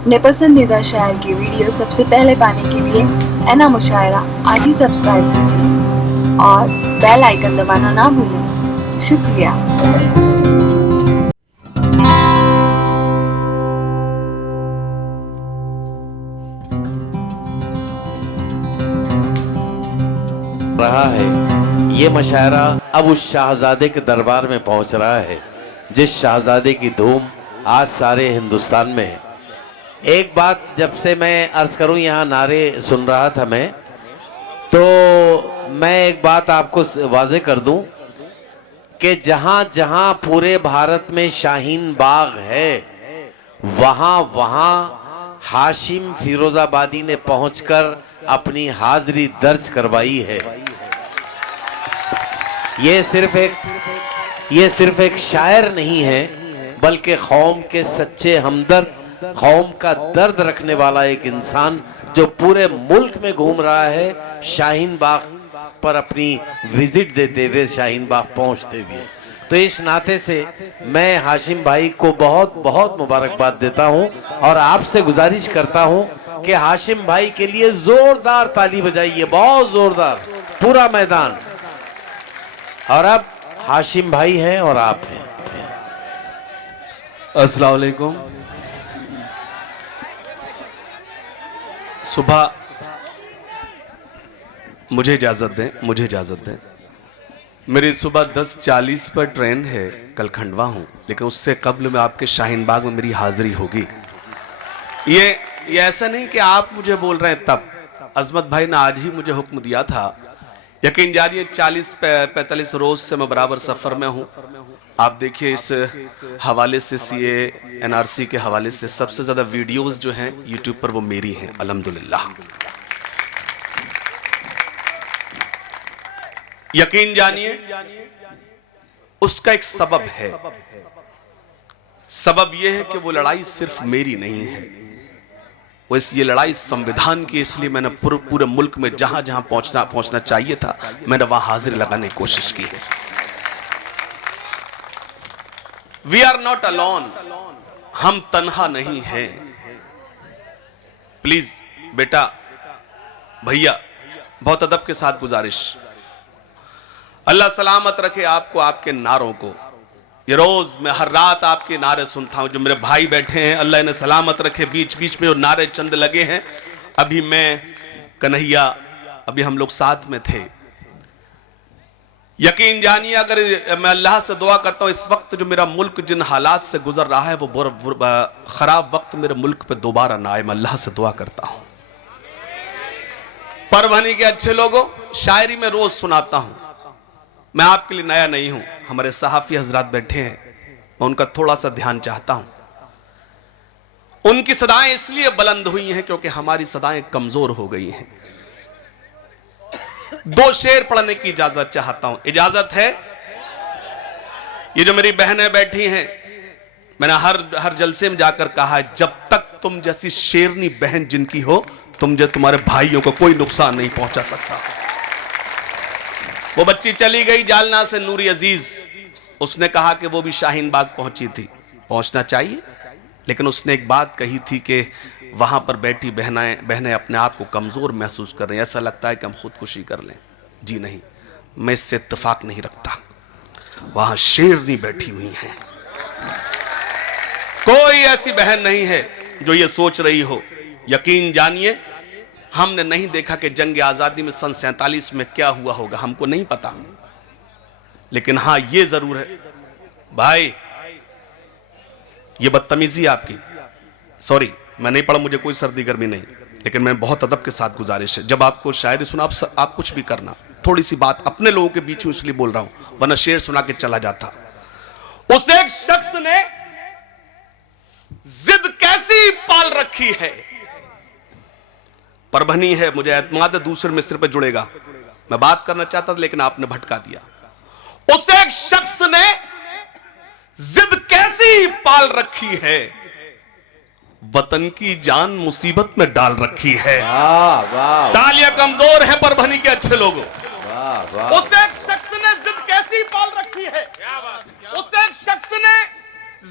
अपने पसंदीदा शायर की वीडियो सबसे पहले पाने के लिए एना मुशायरा आज ही सब्सक्राइब कीजिए और बेल आइकन दबाना ना भूलें। शुक्रिया। रहा है ये मशायरा अब उस शाहजादे के दरबार में पहुंच रहा है जिस शाहजादे की धूम आज सारे हिंदुस्तान में है। एक बात जब से मैं अर्ज करूं, यहाँ नारे सुन रहा था मैं, तो मैं एक बात आपको वाजे कर दूं कि जहां जहां पूरे भारत में शाहीन बाग है वहां वहां हाशिम फिरोजाबादी ने पहुंचकर अपनी हाजिरी दर्ज करवाई है। ये सिर्फ एक शायर नहीं है बल्कि कौम के सच्चे हमदर्द, कौम का दर्द रखने वाला एक इंसान जो पूरे मुल्क में घूम रहा है शाहीन बाग पर अपनी विजिट देते हुए, शाहीन बाग पहुंचते हुए। तो इस नाते से मैं हाशिम भाई को बहुत बहुत मुबारकबाद देता हूं और आपसे गुजारिश करता हूं कि हाशिम भाई के लिए जोरदार ताली बजाइए, बहुत जोरदार, पूरा मैदान। और अब हाशिम भाई हैं और आप हैं। अस्सलाम वालेकुम। सुबह मुझे इजाज़त दें। मेरी सुबह 10:40 पर ट्रेन है, कल खंडवा हूँ, लेकिन उससे कबल में आपके शाहीन बाग में मेरी हाजिरी होगी। ये ऐसा नहीं कि आप मुझे बोल रहे हैं तब, अजमत भाई ने आज ही मुझे हुक्म दिया था। यकीन जानिए 40-45 रोज से मैं बराबर सफर में हूँ। आप देखिए इस हवाले से, सीए एनआरसी के हवाले से सबसे ज्यादा वीडियोस जो हैं यूट्यूब पर वो मेरी हैं, अल्हम्दुलिल्लाह। यकीन जानिए उसका एक सबब है। सबब यह है कि वो लड़ाई सिर्फ मेरी नहीं है, ये लड़ाई संविधान की। इसलिए मैंने पूरे मुल्क में जहां जहां पहुंचना चाहिए था मैंने वहां हाजिर लगाने की कोशिश की है। वी आर नॉट अलोन, हम तन्हा नहीं हैं। प्लीज बेटा, भैया, बहुत अदब के साथ गुजारिश, अल्लाह सलामत रखे आपको, आपके नारों को। ये रोज मैं हर रात आपके नारे सुनता हूं। जो मेरे भाई बैठे हैं, अल्लाह इन्हें सलामत रखे, बीच बीच में वो नारे चंद लगे हैं। अभी मैं, कन्हैया, अभी हम लोग साथ में थे। यकीन जानिए, अगर मैं अल्लाह से दुआ करता हूं इस वक्त जो मेरा मुल्क जिन हालात से गुजर रहा है, वो खराब वक्त मेरे मुल्क पे दोबारा ना आए, मैं अल्लाह से दुआ करता हूं। परभनी के अच्छे लोगों, शायरी में रोज सुनाता हूं, मैं आपके लिए नया नहीं हूं। हमारे सहाफी हजरात बैठे हैं, मैं उनका थोड़ा सा ध्यान चाहता हूं। उनकी सदाएं इसलिए बुलंद हुई हैं क्योंकि हमारी सदाएं कमजोर हो गई हैं। 2 शेर पढ़ने की इजाजत चाहता हूं, इजाजत है? ये जो मेरी बहनें बैठी हैं, मैंने हर जलसे में जाकर कहा है, जब तक तुम जैसी शेरनी बहन जिनकी हो, तुम्हारे भाइयों को कोई नुकसान नहीं पहुंचा सकता। वो बच्ची चली गई जालना से, नूरी अजीज, उसने कहा कि वो भी शाहीन बाग पहुंची थी, पहुंचना चाहिए, लेकिन उसने एक बात कही थी कि वहां पर बैठी बहनें अपने आप को कमजोर महसूस कर रही हैं, ऐसा लगता है कि हम खुदकुशी कर लें। जी नहीं, मैं इससे इत्तेफाक नहीं रखता। वहां शेरनी बैठी हुई हैं, कोई ऐसी बहन नहीं है जो ये सोच रही हो। यकीन जानिए, हमने नहीं देखा कि जंग आजादी में सन 47 में क्या हुआ होगा, हमको नहीं पता, लेकिन हां ये जरूर है भाई, ये बदतमीजी आपकी, सॉरी मैं नहीं पढ़ा, मुझे कोई सर्दी गर्मी नहीं, लेकिन मैं बहुत अदब के साथ गुजारिश है, जब आपको शायरी सुना आप कुछ भी करना, थोड़ी सी बात अपने लोगों के बीच में इसलिए बोल रहा हूं, वरना शेर सुना के चला जाता। उस एक शख्स ने जिद कैसी पाल रखी है। परभनी है, मुझे एतमाद दूसरे मिस्र पे जुड़ेगा, मैं बात करना चाहता था लेकिन आपने भटका दिया। उस एक शख्स ने जिद कैसी पाल रखी है, वतन की जान मुसीबत में डाल रखी है। तालियां कमजोर है परभनी के अच्छे लोगों। उस एक शख्स ने जिद कैसी पाल रखी है, उस एक शख्स ने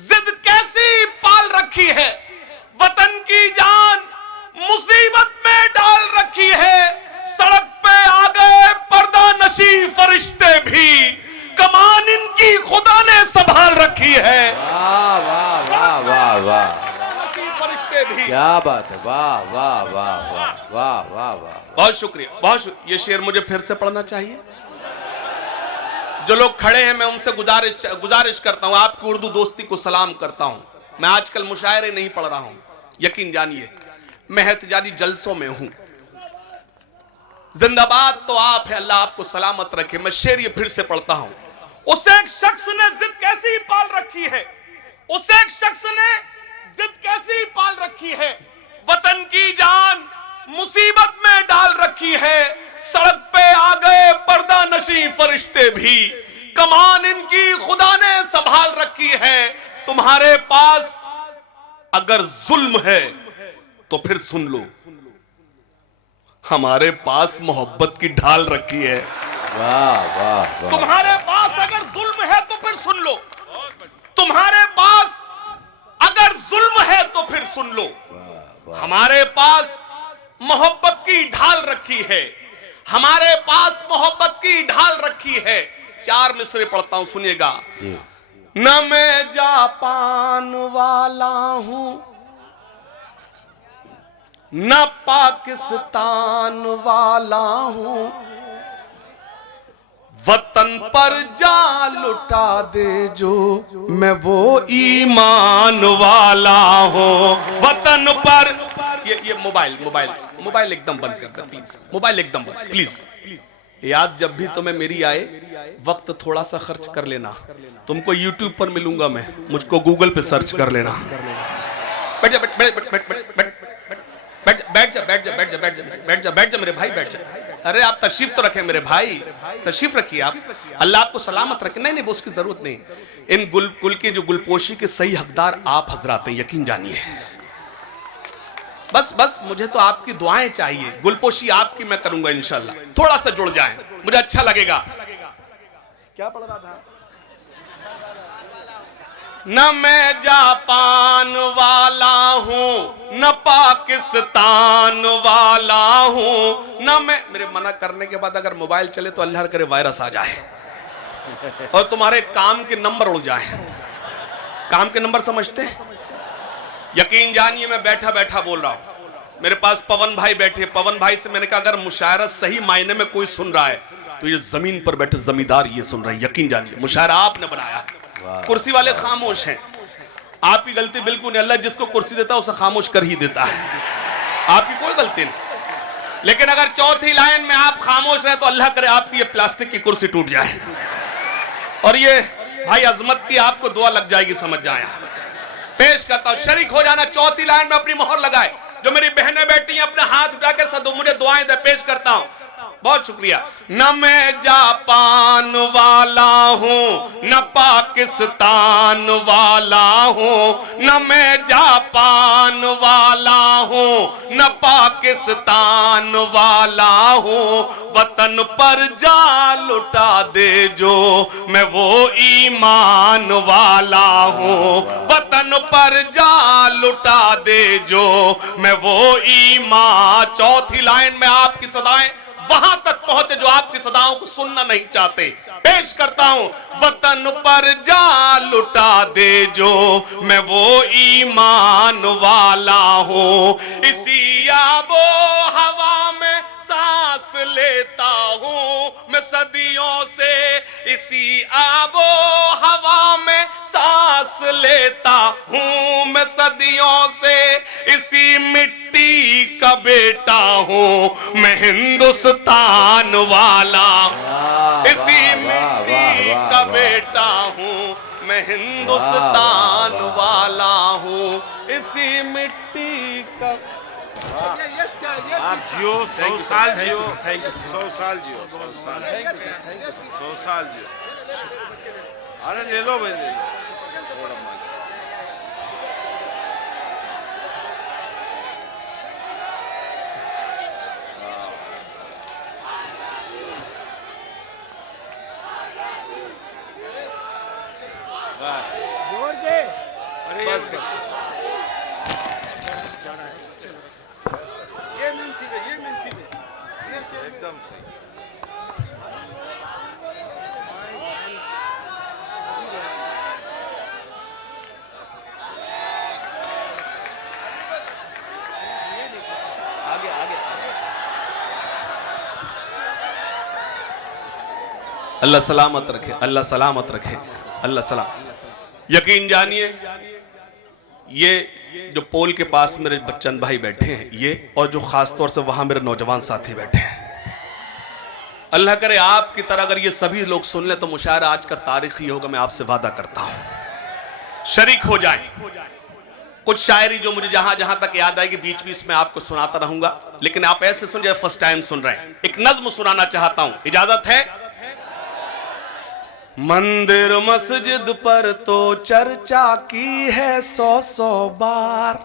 जिद कैसी पाल रखी है, वतन की फरिश्ते भी। क्या बात है, वाह वाह वाह वाह वाह वाह वाह। बहुत शुक्रिया, बहुत शुक्रिया। ये शेर मुझे फिर से पढ़ना चाहिए। जो लोग खड़े हैं मैं उनसे गुजारिश करता हूं, आपकी उर्दू दोस्ती को सलाम करता हूं। मैं आजकल मुशायरे नहीं पढ़ रहा हूं, यकीन जानिए मैं एहतजाजी जलसों में हूं। जिंदाबाद तो आप है, अल्लाह आपको सलामत रखे। मैं शेर ये फिर से पढ़ता हूं। उस एक शख्स ने जिद कैसी पाल रखी है, उस एक शख्स ने जिद कैसी पाल रखी है, वतन की जान मुसीबत में डाल रखी है। सड़क पे आ गए पर्दा नशी फरिश्ते भी, कमान इनकी खुदा ने संभाल रखी है। तुम्हारे पास अगर जुल्म है तो फिर सुन लो, हमारे पास मोहब्बत की ढाल रखी है। वाह वाह वाह। तुम्हारे पास अगर जुल्म है तो फिर सुन लो, तुम्हारे पास अगर जुल्म है तो फिर सुन लो, हमारे पास मोहब्बत की ढाल रखी है, हमारे पास मोहब्बत की ढाल रखी है। 4 मिसरे पढ़ता हूं, सुनिएगा। न मैं जापान वाला हूं, न पाकिस्तान वाला हूं, वतन पर जा लुटा दे जो मैं वो ईमान वाला हूं। वतन पर ये मोबाइल एकदम बंद कर दे प्लीज, मोबाइल एकदम बंद प्लीज। याद जब भी तुम्हें मेरी आए, वक्त थोड़ा सा खर्च कर लेना। तुमको YouTube पर मिलूंगा मैं, मुझको गूगल पे सर्च कर लेना। बैठ जा, बैठ जा मेरे भाई, बैठ जा। अरे आप तशरीफ तो रखें मेरे भाई, तशरीफ रखिए आप, अल्लाह आपको सलामत रखे। नहीं वो उसकी जरूरत नहीं। इन गुल की जो गुलपोशी के सही हकदार आप हजरात हैं, यकीन जानिए। बस मुझे तो आपकी दुआएं चाहिए, गुलपोशी आपकी मैं करूंगा इंशाल्लाह। थोड़ा सा जुड़ जाएं, मुझे अच्छा लगेगा। क्या पढ़ रहा था? न मैं जापान वाला हूं, न पाकिस्तान वाला हूं, न मैं। मेरे मना करने के बाद अगर मोबाइल चले तो अल्लाह करे वायरस आ जाए और तुम्हारे काम के नंबर उड़ जाए। काम के नंबर समझते हैं? यकीन जानिए मैं बैठा बैठा बोल रहा हूं। मेरे पास पवन भाई बैठे। पवन भाई से मैंने कहा अगर मुशायरा सही मायने में कोई सुन रहा है तो ये जमीन पर बैठे जमींदार ये सुन रहे हैं। यकीन जानिए मुशायरा आपने बनाया है। कुर्सी वाले खामोश हैं, आपकी गलती बिल्कुल नहीं। अल्लाह जिसको कुर्सी देता है उसे खामोश कर ही देता है, आपकी कोई गलती नहीं। लेकिन अगर चौथी लाइन में आप खामोश रहे तो अल्लाह करे आपकी ये प्लास्टिक की कुर्सी टूट जाए और ये भाई अजमत की आपको दुआ लग जाएगी, समझ जाए। पेश करता हूं, शरीक हो जाना। चौथी लाइन में अपनी मोहर लगाए। जो मेरी बहनें बैठी हैं अपने हाथ उठाकर सदो, मुझे दुआएं दे। पेश करता हूं, बहुत शुक्रिया। न मैं जापान वाला हूं, न पाकिस्तान वाला हूं, न मैं जापान वाला हूं, न पाकिस्तान वाला हूं, वतन पर जा लुटा दे जो मैं वो ईमान वाला हूं। वतन पर जा लुटा दे जो मैं वो ईमान। चौथी लाइन में आपकी सदाएं वहां तक पहुंचे जो आपकी सदाओं को सुनना नहीं चाहते। पेश करता हूं, वतन पर जा लुटा दे जो मैं वो ईमान वाला हूं। इसी आबो हवा में सांस लेता हूं मैं सदियों से, इसी आबो हवा में सांस लेता हूं मैं सदियों से। इसी मिट्टी का बेटा हूं मैं हिंदुस्तान वाला, इसी मिट्टी का बेटा हूं मैं हिंदुस्तान वाला हूं, इसी मिट्टी का। आप जियो, 100 साल जियो, 100 साल जियो, 100 साल, 100 साल जियो। अरे ले लो भाई, ले लो। एकदम सही। अल्लाह सलामत रखे, अल्लाह सलामत रखे, अल्लाह सलाम। यकीन जानिए, ये जो पोल के पास मेरे बच्चन भाई बैठे हैं, ये और जो खास तौर से वहां मेरे नौजवान साथी बैठे हैं, अल्लाह करे आपकी तरह अगर ये सभी लोग सुन ले तो मुशायरा आज का तारीख ही होगा। मैं आपसे वादा करता हूं, शरीक हो जाए। कुछ शायरी जो मुझे जहां जहां तक याद आएगी बीच बीच में आपको सुनाता रहूंगा, लेकिन आप ऐसे सुन जाए फर्स्ट टाइम सुन रहे हैं। एक नज्म सुनाना चाहता हूं, इजाजत है? मंदिर मस्जिद पर तो चर्चा की है 100 बार,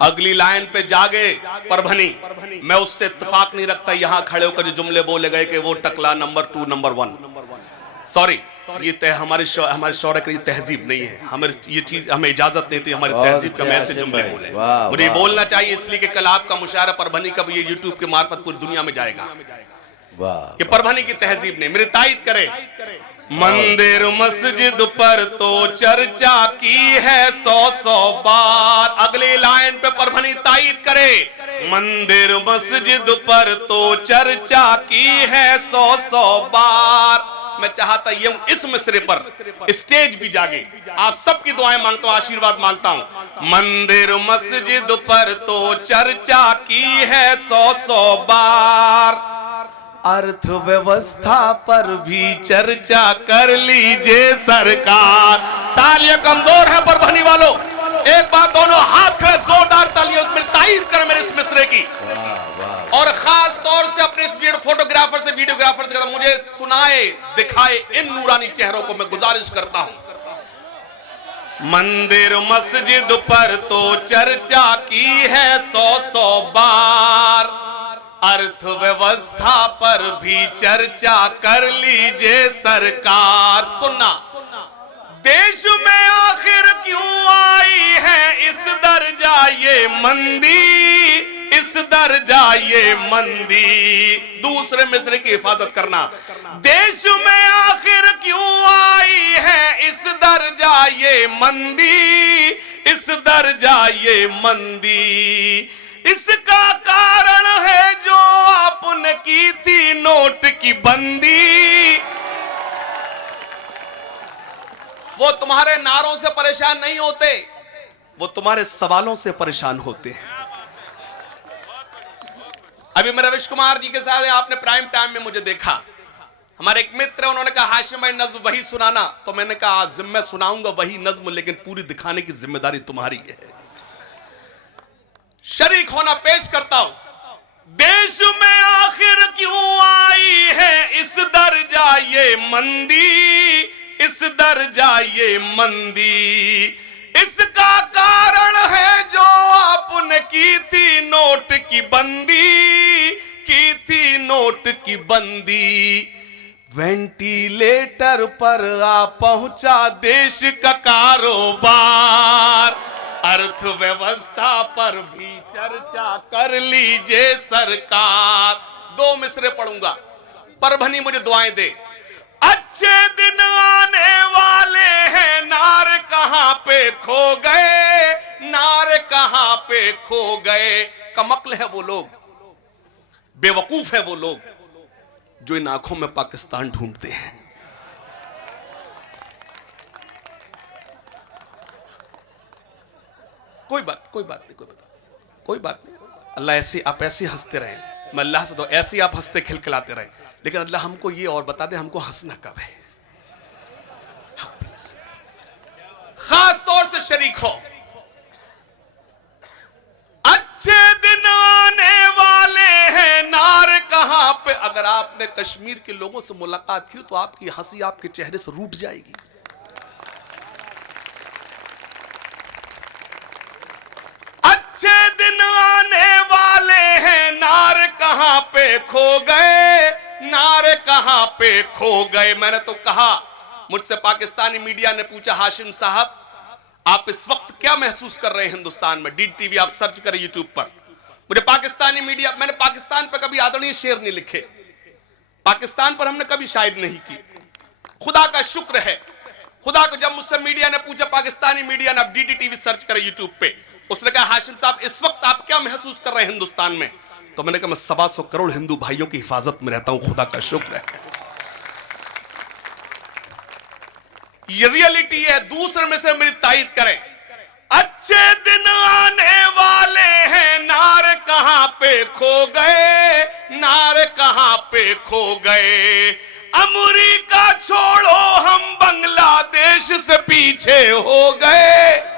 अगली लाइन पे जागे परभनी। मैं उससे इत्तेफाक नहीं रखता यहां खड़े होकर जो जुमले बोले गए कि वो टकला नंबर 2 नंबर 1, सॉरी, ये हमारे शौर्य की तहजीब नहीं है। हमें ये चीज हमें इजाजत नहीं थी हमारी तहजीब का, मैं ऐसे जुमले बोले। मुझे बोलना चाहिए इसलिए कि कल आपका मुशायरा परभनी का ये यूट्यूब के मार्फत पूरी दुनिया में जाएगा कि परभनी की तहजीब ने मेरी तायद करे। मंदिर मस्जिद पर तो चर्चा की है 100 बार, अगली लाइन पे परभनी तायद करे। मंदिर मस्जिद पर तो चर्चा की है 100 बार। मैं चाहता ये इस मिसरे पर स्टेज भी जागे। आप सबकी दुआएं मांगता हूं, आशीर्वाद मांगता हूं। मंदिर मस्जिद पर तो चर्चा की है 100 बार, अर्थव्यवस्था पर भी चर्चा कर लीजिए सरकार। तालियां कमजोर है परभनी वालों, एक बार दोनों हाथ खड़े जोरदार तालियों में तारीफ करें मेरे इस मिसरे की। और खास तौर से अपने इस फोटोग्राफर से वीडियोग्राफर से मुझे सुनाए दिखाए इन नूरानी चेहरों को मैं गुजारिश करता हूं। मंदिर मस्जिद पर तो चर्चा की है 100 बार, अर्थव्यवस्था पर भी चर्चा कर लीजिए सरकार। सुनना, देश में आखिर क्यों आई है इस दर्जा ये मंदी, इस दर्जा ये मंदी। दूसरे मिसरे की हिफाजत करना, देश में आखिर क्यों आई है इस दर्जा ये मंदी, इस दर्जा ये मंदी। इसका कारण है जो आपने की थी नोट की बंदी। वो तुम्हारे नारों से परेशान नहीं होते, वो तुम्हारे सवालों से परेशान होते हैं। अभी मैं रविश कुमार जी के साथ आपने प्राइम टाइम में मुझे देखा, हमारे एक मित्र उन्होंने कहा हाशिम भाई नज्म वही सुनाना, तो मैंने कहा मैं सुनाऊंगा वही नज्म, लेकिन पूरी दिखाने की जिम्मेदारी तुम्हारी है। शरीक होना पेश करता हूं। देश में आखिर क्यों आई है इस दर्जा ये मंदी, इस दर्जा ये मंदी। इसका कारण है जो आपने की थी नोट की बंदी, की थी नोट की बंदी। वेंटिलेटर पर आ पहुंचा देश का कारोबार, अर्थव्यवस्था पर भी चर्चा कर लीजिए सरकार। 2 मिसरे पढ़ूंगा, परभनी मुझे दुआएं दे। अच्छे दिन आने वाले हैं, नारे कहां पे खो गए, नारे कहां पे खो गए। कमक्ल है वो लोग, बेवकूफ है वो लोग जो इन आंखों में पाकिस्तान ढूंढते हैं। कोई बात नहीं, कोई बात नहीं। अल्लाह ऐसे आप ऐसे हंसते रहे, मैं अल्लाह से तो ऐसे आप हंसते खिलखिलाते रहे, लेकिन अल्लाह हमको ये और बता दे हमको हंसना कब है। हाँ, खास तौर से शरीक हो। अच्छे दिन आने वाले हैं, नारे कहां पे। अगर आपने कश्मीर के लोगों से मुलाकात की तो आपकी हंसी आपके चेहरे से रूठ जाएगी। अच्छे दिन आने वाले हैं, नारे कहां पे खो गए, नारे कहां पे खो गए। मैंने तो कहा, मुझसे पाकिस्तानी मीडिया ने पूछा हाशिम साहब आप इस वक्त क्या महसूस कर रहे हैं हिंदुस्तान में। DTV आप सर्च करें यूट्यूब पर। मुझे पाकिस्तानी मीडिया, मैंने पाकिस्तान पर कभी आदरणीय शेर नहीं लिखे, पाकिस्तान पर हमने कभी शायद नहीं की। खुदा का शुक्र है, खुदा को जब मुझसे मीडिया ने पूछा, पाकिस्तानी मीडिया ने, आप DTV सर्च करें यूट्यूब पे, उसने कहा हाशिम साहब इस वक्त आप क्या महसूस कर रहे हैं हिंदुस्तान में। तो मैंने कहा मैं 125 करोड़ हिंदू भाइयों की हिफाजत में रहता हूं, खुदा का शुक्र है। ये रियलिटी है। दूसरे में से मेरी तायीद करें, अच्छे दिन आने वाले हैं, नारे कहां पे खो गए, नारे कहां पे खो गए। अमेरिका छोड़ो हम बांग्लादेश से पीछे हो गए।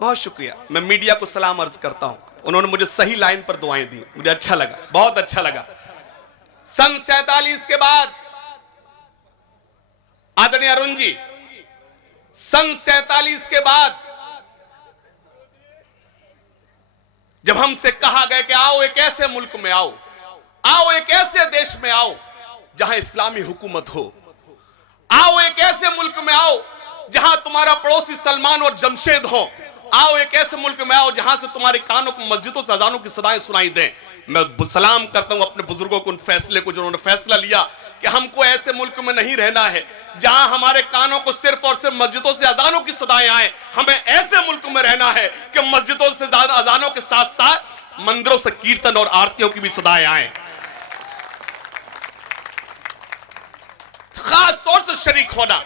बहुत शुक्रिया, मैं मीडिया को सलाम अर्ज करता हूं, उन्होंने मुझे सही लाइन पर दुआएं दी, मुझे अच्छा लगा, बहुत अच्छा लगा। सन 47 के बाद आदरणीय अरुण जी, सन 47 के बाद जब हमसे कहा गया कि आओ एक ऐसे मुल्क में आओ, आओ एक ऐसे देश में आओ जहां इस्लामी हुकूमत हो, आओ एक ऐसे मुल्क में आओ जहां तुम्हारा पड़ोसी सलमान और जमशेद हो, आओ एक ऐसे मुल्क में आओ जहां से तुम्हारे कानों को मस्जिदों से अजानों की सदाएं सुनाई दें। मैं सलाम करता हूं अपने बुजुर्गों को, उन फैसले को जिन्होंने फैसला लिया कि हमको ऐसे मुल्क में नहीं रहना है जहां हमारे कानों को सिर्फ और सिर्फ मस्जिदों से अजानों की सदाएं आए। हमें ऐसे मुल्क में रहना है कि मस्जिदों से अजानों के साथ साथ मंदिरों से कीर्तन और आरतियों की भी सदाएं आए। खास तौर से शरीक होना।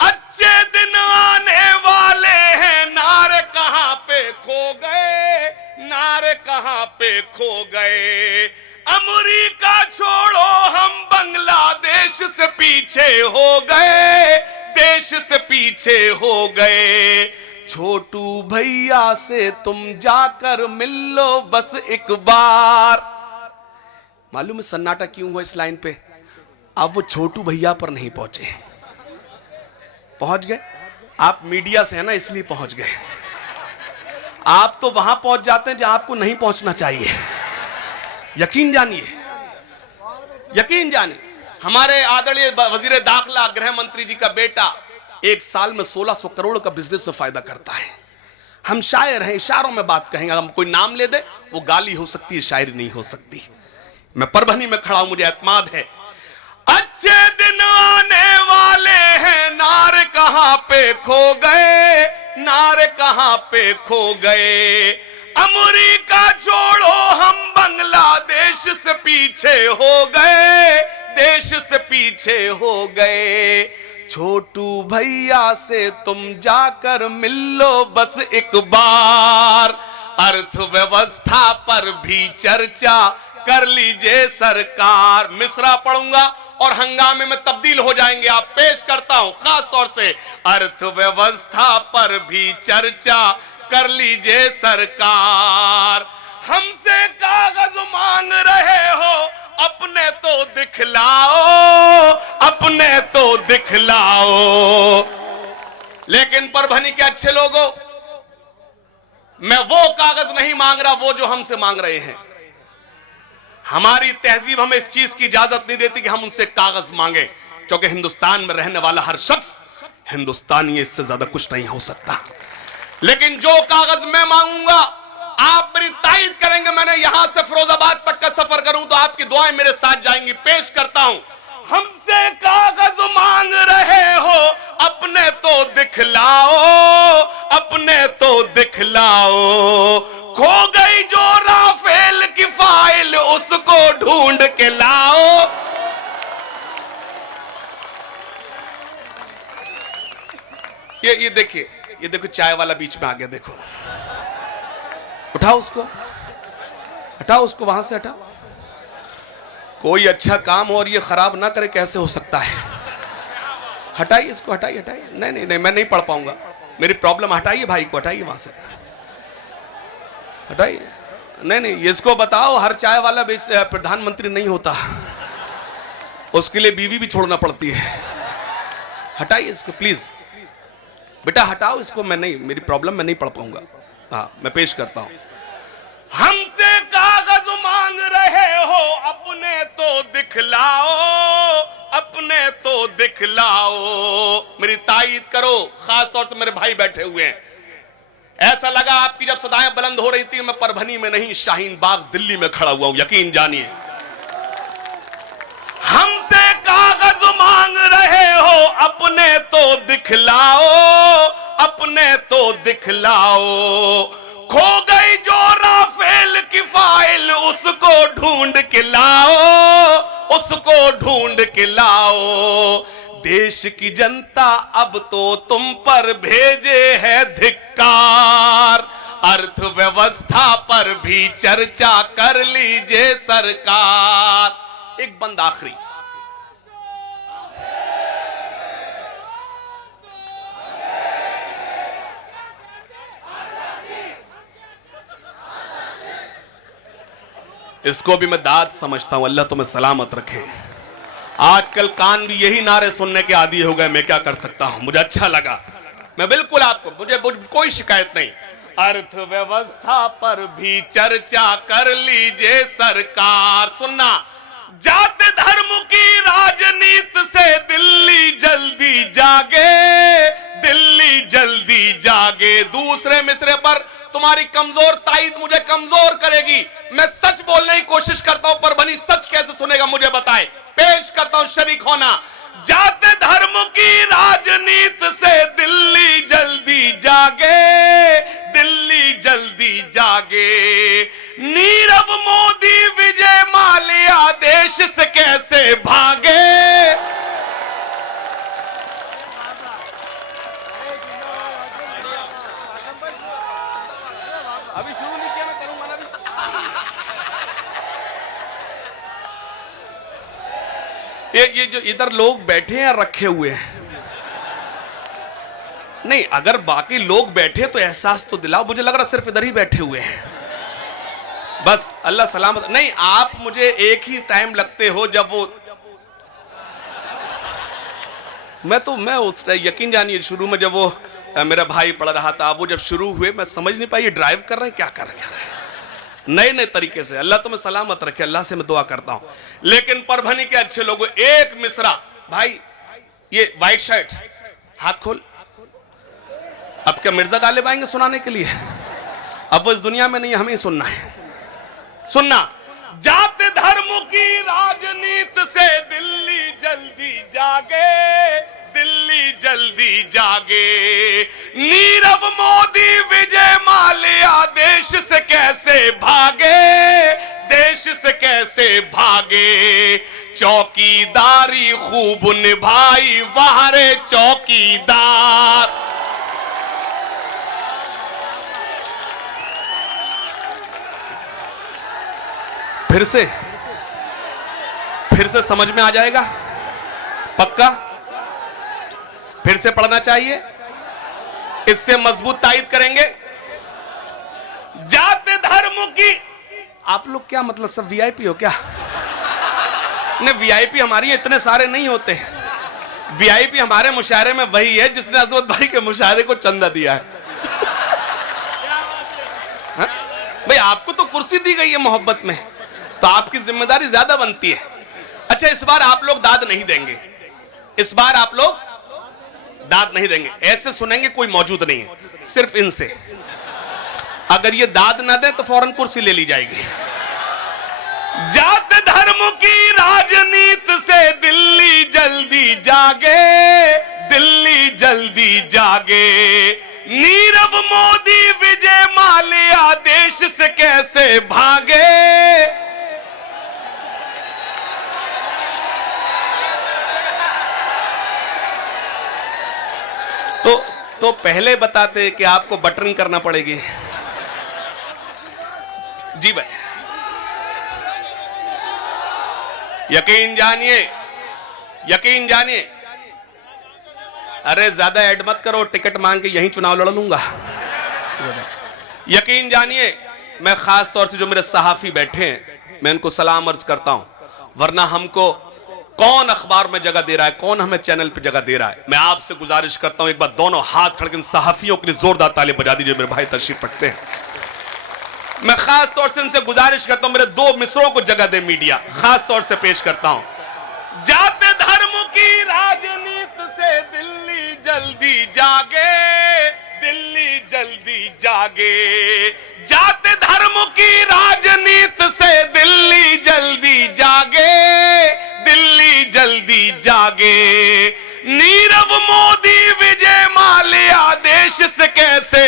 अच्छे दिन आने वाले हैं, नारे कहां पे खो गए, नारे कहां पे खो गए। अमेरिका छोड़ो हम बांग्लादेश से पीछे हो गए, देश से पीछे हो गए। छोटू भैया से तुम जाकर मिल लो बस एक बार। मालूम है सन्नाटा क्यों हुआ इस लाइन पे? अब वो छोटू भैया पर नहीं पहुंचे, पहुंच गए। आप मीडिया से है ना, इसलिए पहुंच गए। आप तो वहां पहुंच जाते हैं जहां आपको नहीं पहुंचना चाहिए। यकीन जानिए, यकीन जानिए। हमारे आदरणीय वजीर दाखिला गृह मंत्री जी का बेटा एक साल में 1600 करोड़ का बिजनेस में फायदा करता है। हम शायर हैं, इशारों में बात कहेंगे। हम कोई नाम ले दे वो गाली हो सकती है, शायरी नहीं हो सकती। मैं परभनी में खड़ा हूं, मुझे एतमाद है। अच्छे दिन आने वाले हैं, नारे कहां पे खो गए, नारे कहां पे खो गए। अमेरिका छोड़ो हम बांग्लादेश से पीछे हो गए, देश से पीछे हो गए। छोटू भैया से तुम जाकर मिल लो बस एक बार। अर्थव्यवस्था पर भी चर्चा कर लीजिए सरकार। मिसरा पढ़ूंगा और हंगामे में तब्दील हो जाएंगे आप। पेश करता हूं खास तौर से, अर्थव्यवस्था पर भी चर्चा कर लीजिए सरकार। हमसे कागज मांग रहे हो, अपने तो दिखलाओ, अपने तो दिखलाओ। लेकिन परभनी के अच्छे लोगों, मैं वो कागज नहीं मांग रहा वो जो हमसे मांग रहे हैं। हमारी तहजीब हमें इस चीज की इजाजत नहीं देती कि हम उनसे कागज मांगे, क्योंकि हिंदुस्तान में रहने वाला हर शख्स हिंदुस्तानी, इससे ज्यादा कुछ नहीं हो सकता। लेकिन जो कागज मैं मांगूंगा आप मेरी तायीद करेंगे। मैंने यहां से फिरोजाबाद तक का सफर करूं तो आपकी दुआएं मेरे साथ जाएंगी। पेश करता हूं, हमसे कागज मांग रहे हो, अपने तो दिखलाओ, अपने तो दिखलाओ। खो गई जो राफेल की फाइल, उसको ढूंढ के लाओ। ये देखिए, ये देखो चाय वाला बीच में आ गया। देखो, उठाओ उसको, हटाओ उसको, वहां से हटाओ। कोई अच्छा काम हो और ये खराब ना करे, कैसे हो सकता है? हटाइए इसको, हटाइए, हटाइए। नहीं नहीं नहीं, मैं नहीं पढ़ पाऊंगा, मेरी प्रॉब्लम। हटाइए भाई को, हटाइए वहां से, हटाइए। नहीं नहीं, इसको बताओ हर चाय वाला प्रधानमंत्री नहीं होता, उसके लिए बीवी भी छोड़ना पड़ती है। हटाइए इसको प्लीज बेटा, हटाओ इसको। मैं नहीं, मेरी प्रॉब्लम, मैं नहीं पढ़ पाऊंगा। हाँ, मैं पेश करता हूं। हमसे कागज मांग रहे हो, अपने तो दिखलाओ, अपने तो दिखलाओ। मेरी तायीद करो, खास तौर से मेरे भाई बैठे हुए हैं। ऐसा लगा आपकी जब सदाएं बुलंद हो रही थी, मैं परभनी में नहीं, शाहीन बाग दिल्ली में खड़ा हुआ हूं, यकीन जानिए। हमसे कागज मांग रहे हो, अपने तो दिखलाओ, अपने तो दिखलाओ। खो गई जो राफेल की फाइल, उसको ढूंढ के लाओ, उसको ढूंढ के लाओ। देश की जनता अब तो तुम पर भेजे है धिक्कार, अर्थव्यवस्था पर भी चर्चा कर लीजिए सरकार। एक बंद आखिरी, इसको भी मैं दाद समझता हूं, अल्लाह तुम्हें सलामत रखे। आजकल कान भी यही नारे सुनने के आदी हो गए, मैं क्या कर सकता हूं, मुझे अच्छा लगा, मैं बिल्कुल आपको, मुझे कोई शिकायत नहीं। अर्थव्यवस्था पर भी चर्चा कर लीजिए सरकार। सुनना, जाति धर्म की राजनीति से दिल्ली जल्दी जागे, दिल्ली जल्दी जागे। दूसरे मिसरे पर तुम्हारी कमजोर ताईद मुझे कमजोर करेगी। मैं सच बोलने की कोशिश करता हूं, पर बनी सच कैसे सुनेगा मुझे बताए। पेश करता हूं शरीक होना। जाति धर्म की राजनीति से दिल्ली जल्दी जागे, दिल्ली जल्दी जागे। नीरव मोदी विजय माल्या देश से कैसे भागे। अभी शुरू नहीं किया, मैं करूंगा ना अभी। ये जो इधर लोग बैठे हैं रखे हुए हैं, नहीं अगर बाकी लोग बैठे तो एहसास तो दिलाओ। मुझे लग रहा सिर्फ इधर ही बैठे हुए हैं बस, अल्लाह सलामत। नहीं, आप मुझे एक ही टाइम लगते हो जब वो, मैं उस यकीन जानिए शुरू में जब वो मेरा भाई पढ़ रहा था, वो जब शुरू हुए मैं समझ नहीं पाई ये ड्राइव कर रहे हैं क्या कर रहे हैं, नए नए तरीके से। अल्लाह तुम्हें सलामत रखे, अल्लाह से मैं दुआ करता हूं। लेकिन परभनी के अच्छे लोगों, एक मिसरा भाई, ये व्हाइट शर्ट हाथ खोल। अब क्या मिर्जा गालिब आएंगे सुनाने के लिए? अब वो इस दुनिया में नहीं, हमें ही सुनना है। सुनना, जाति धर्म की राजनीति से दिल्ली जल्दी जागे, दिल्ली जल्दी जागे। नीरव मोदी विजय माल्या देश से कैसे भागे, देश से कैसे भागे। चौकीदारी खूब निभाई वारे चौकीदार। फिर से समझ में आ जाएगा पक्का? फिर से पढ़ना चाहिए, इससे मजबूत तायद करेंगे। जाति धर्म की, आप लोग क्या मतलब सब वीआईपी हो क्या? नहीं, वीआईपी हमारी इतने सारे नहीं होते। वीआईपी हमारे मुशायरे में वही है जिसने अजमत भाई के मुशायरे को चंदा दिया है। भाई आपको तो कुर्सी दी गई है मोहब्बत में, तो आपकी जिम्मेदारी ज्यादा बनती है। अच्छा, इस बार आप लोग दाद नहीं देंगे, इस बार आप लोग दाद नहीं देंगे। ऐसे सुनेंगे कोई मौजूद नहीं है, सिर्फ इनसे। अगर ये दाद ना दे तो फौरन कुर्सी ले ली जाएगी। जाति धर्म की राजनीति से दिल्ली जल्दी जागे, दिल्ली जल्दी जागे। नीरव मोदी विजय माल्या देश से कैसे भागे। तो पहले बताते कि आपको बटरिंग करना पड़ेगी। जी भाई, यकीन जानिए, यकीन जानिए। अरे ज्यादा ऐड मत करो, टिकट मांग के यहीं चुनाव लड़ लूंगा। यकीन जानिए, मैं खास तौर से जो मेरे सहाफी बैठे हैं, मैं उनको सलाम अर्ज करता हूं, वरना हमको कौन अखबार में जगह दे रहा है, कौन हमें चैनल पे जगह दे रहा है। मैं आपसे गुजारिश करता हूं, एक बार दोनों हाथ खड़े कर सहाफियों के लिए जोरदार ताली बजा दीजिए। मेरे भाई तशरीफ रखते हैं, मैं खास तौर से इनसे गुजारिश करता हूं, मेरे दो मिसरों को जगह दे मीडिया, खास तौर से पेश करता हूं। जाति धर्म की राजनीति से दिल्ली जल्दी जागे, दिल्ली जल्दी जागे। जाति धर्म की राजनीति से दिल्ली जल्दी जागे, दिल्ली जल्दी जागे। नीरव मोदी विजय माल्या देश से कैसे।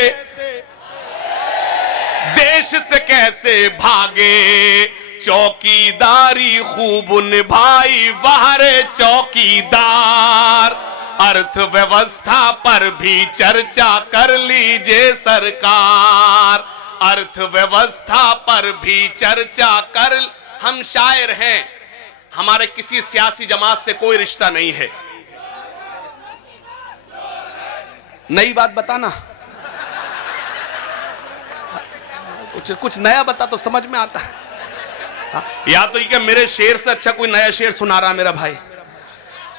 से कैसे भागे, चौकीदारी खूब निभाई वारे चौकीदार। अर्थव्यवस्था पर भी चर्चा कर लीजिए सरकार, अर्थव्यवस्था पर भी चर्चा कर। हम शायर हैं, हमारे किसी सियासी जमात से कोई रिश्ता नहीं है। नई बात बताना, कुछ नया बता तो समझ में आता है। या तो ये मेरे शेर से अच्छा कोई नया शेर सुना रहा मेरा भाई।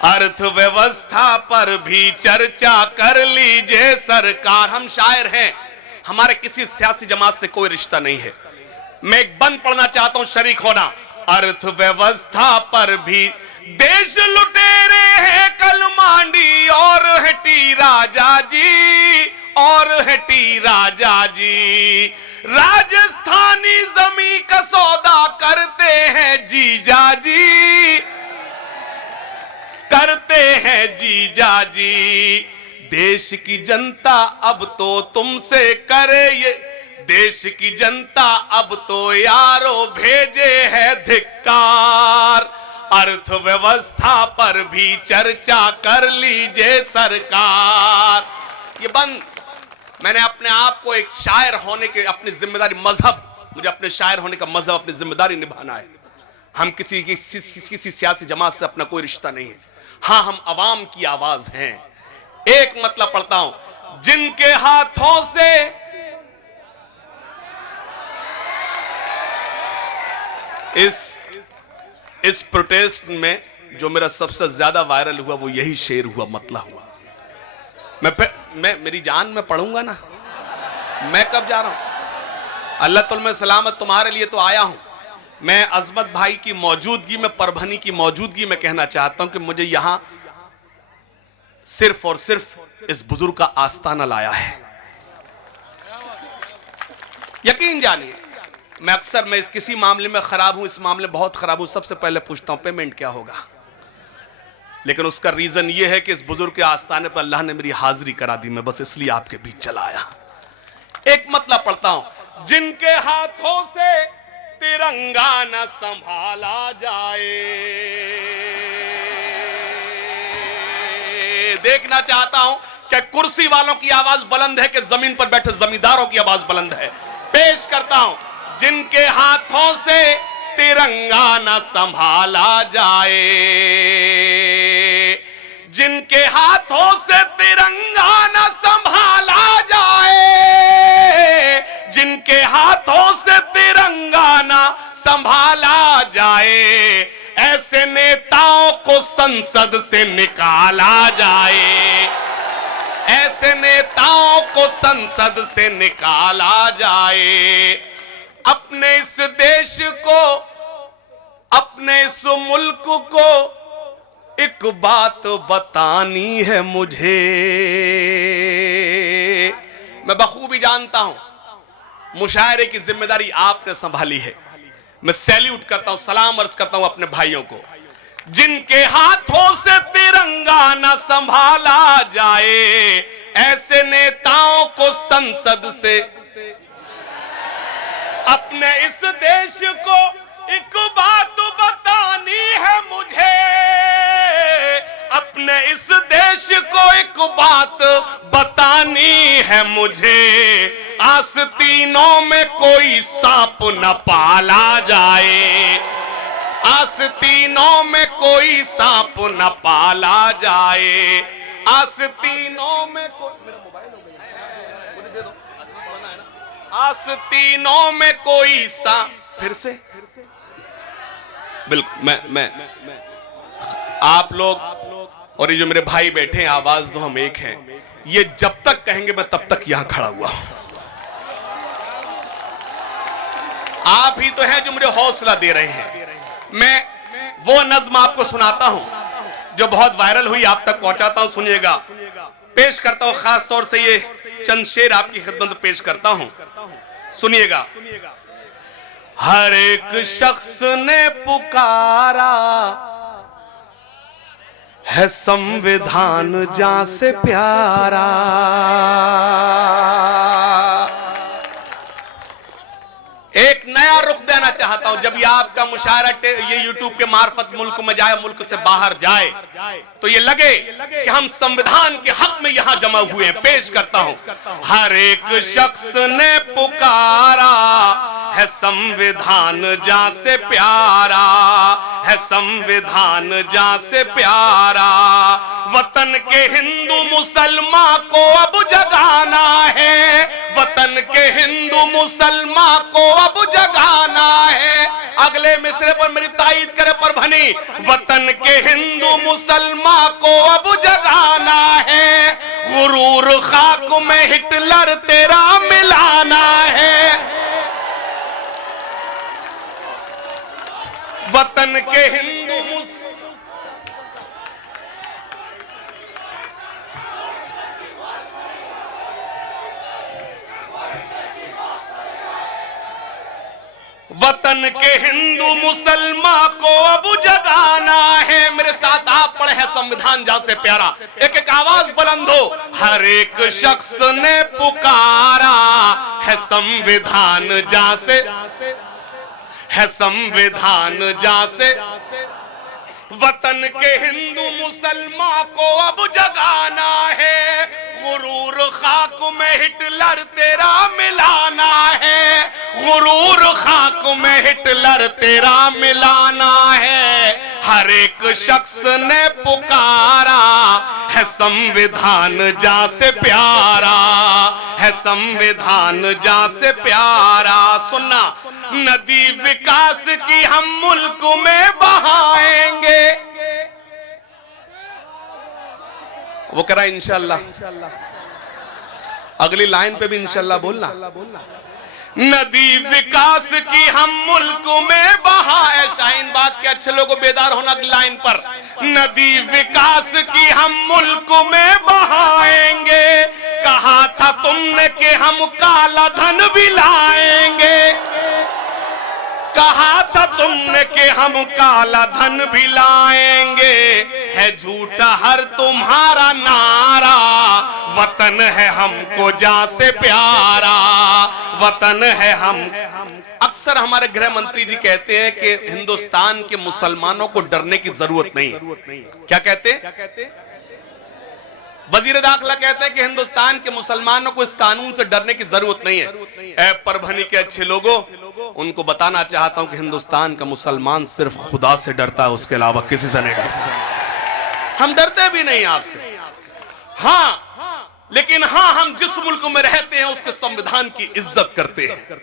अर्थव्यवस्था पर भी चर्चा कर लीजिए सरकार। हम शायर हैं, हमारे किसी सियासी जमात से कोई रिश्ता नहीं है। मैं एक बंद पढ़ना चाहता हूं, शरीक होना। अर्थव्यवस्था पर भी देश लुटेरे हैं कल मांडी और हटी राजा जी, और हटी राजा जी। राजस्थानी जमी का सौदा करते हैं जीजा जी, करते हैं जीजा जी। देश की जनता अब तो तुमसे करे ये, देश की जनता अब तो यारो भेजे है धिक्कार। अर्थव्यवस्था पर भी चर्चा कर लीजिए सरकार। ये बंद, मैंने अपने आप को एक शायर होने के अपनी जिम्मेदारी, मजहब, मुझे अपने शायर होने का मजहब, अपनी जिम्मेदारी निभाना है। हम किसी सियासी जमात से अपना कोई रिश्ता नहीं है। हाँ, हम अवाम की आवाज हैं। एक मतलब पढ़ता हूं, जिनके हाथों से इस प्रोटेस्ट में जो मेरा सबसे ज्यादा वायरल हुआ वो यही शेर हुआ, मतला हुआ। मैं मेरी जान में पढ़ूंगा ना, मैं कब जा रहा हूं? अल्लाह तुम सलामत तुम्हारे लिए तो आया हूं। मैं अजमत भाई की मौजूदगी में, परभनी की मौजूदगी में कहना चाहता हूं कि मुझे यहां सिर्फ और सिर्फ इस बुजुर्ग का आस्ताना लाया है। यकीन जानिए, मैं किसी मामले में खराब हूं, इस मामले में बहुत खराब हूं, सबसे पहले पूछता हूं पेमेंट क्या होगा। लेकिन उसका रीजन यह है कि इस बुजुर्ग के आस्ताने पर अल्लाह ने मेरी हाजिरी करा दी, मैं बस इसलिए आपके बीच चला आया। एक मतलब पढ़ता हूं, जिनके हाथों से तिरंगा न संभाला जाए। देखना चाहता हूं कि कुर्सी वालों की आवाज बुलंद है कि जमीन पर बैठे जमींदारों की आवाज बुलंद है। पेश करता हूं, जिनके हाथों से तिरंगा न संभाला जाए, जिनके हाथों से तिरंगा न संभाला जाए, जिनके हाथों से तिरंगा न संभाला जाए, ऐसे नेताओं को संसद से निकाला जाए, ऐसे नेताओं को संसद से निकाला जाए। अपने इस देश को, अपने इस मुल्क को एक बात बतानी है मुझे। मैं बखूबी जानता हूं मुशायरे की जिम्मेदारी आपने संभाली है। मैं सैल्यूट करता हूं, सलाम अर्ज करता हूं अपने भाइयों को। जिनके हाथों से तिरंगा न संभाला जाए, ऐसे नेताओं को संसद से, अपने इस देश को एक बात बतानी है मुझे, अपने इस देश को एक बात बतानी है मुझे। आस्तीनों में कोई सांप न पाला जाए, आस्तीनों में कोई सांप न पाला जाए, आस्तीनों में कोई, आस्तीनों में कोई सांप, फिर से बिल्कुल मैं आप लोग और ये जो मेरे भाई बैठे हैं, आवाज दो हम एक हैं, ये जब तक कहेंगे मैं तब तक यहां खड़ा हुआ हूं। आप ही तो हैं जो मुझे हौसला दे रहे हैं। मैं वो नज्म आपको सुनाता हूं जो बहुत वायरल हुई, आप तक पहुंचाता हूं, सुनिएगा। पेश करता हूं, खास तौर से ये चंद शेर आपकी खिदमत में पेश करता हूं, सुनिएगा। हर एक शख्स ने पुकारा है संविधान जान से प्यारा, चाहता हूं, जब ये आपका मुशायरा ये यूट्यूब के मार्फत मुल्क में जाए, मुल्क से बाहर जाए, तो ये लगे कि हम संविधान के हक में यहां जमा हुए हैं। पेश करता हूं। हर एक शख्स ने पुकारा है संविधान जहां से प्यारा, है संविधान जहां से प्यारा। वतन के हिंदू मुसलमान को अब जगाना है, वतन के हिंदू मुसलमान को अब जगाना है। अगले मिसरे पर मेरी तायीद करे परभनी। वतन के हिंदू मुसलमान को अब जगाना है, गुरूर खाक में हिटलर तेरा मिलाना है। वतन के हिंदू वतन के हिंदू मुसलमान को अब जगाना है। मेरे साथ आप पढ़े हैं संविधान जहां से प्यारा। एक एक आवाज बुलंद हो। हर एक शख्स ने पुकारा है संविधान जहां से, है संविधान जहां से। वतन के हिंदू मुसलमान को अब जगाना है, गुरूर खाक में हिटलर तेरा मिलाना है, गुरूर खाक में हिटलर तेरा मिलाना है। हर एक शख्स ने पुकारा है संविधान जहां से प्यारा, है संविधान जहां से प्यारा। सुनना, नदी विकास की हम मुल्क में बहाएंगे। वो कह रहा इंशाल्लाह, अगली लाइन पे भी इंशाल्लाह बोलना। नदी विकास की हम मुल्क में बहाए। शाहीन बाग के अच्छे लोगों बेदार होना लाइन पर। नदी विकास की हम मुल्क में बहाएंगे, कहा था तुमने कि हम काला धन भी लाएंगे, कहा था तुमने कि हम काला धन भी लाएंगे। है झूठा हर तुम्हारा नारा, वतन है हमको जहां से प्यारा, वतन है हम। अक्सर हमारे गृह मंत्री जी कहते हैं कि हिंदुस्तान के मुसलमानों को डरने की जरूरत नहीं है। क्या कहते हैं? वजीर दाखिला कहते हैं कि हिंदुस्तान के मुसलमानों को इस कानून से डरने की जरूरत नहीं है। परभनी के अच्छे लोगों, उनको बताना चाहता हूं कि हिंदुस्तान का मुसलमान सिर्फ खुदा से डरता है, उसके अलावा किसी से नहीं डरता। हम डरते भी नहीं आपसे, हाँ, लेकिन हाँ, हम जिस मुल्क में रहते हैं उसके संविधान की इज्जत करते हैं,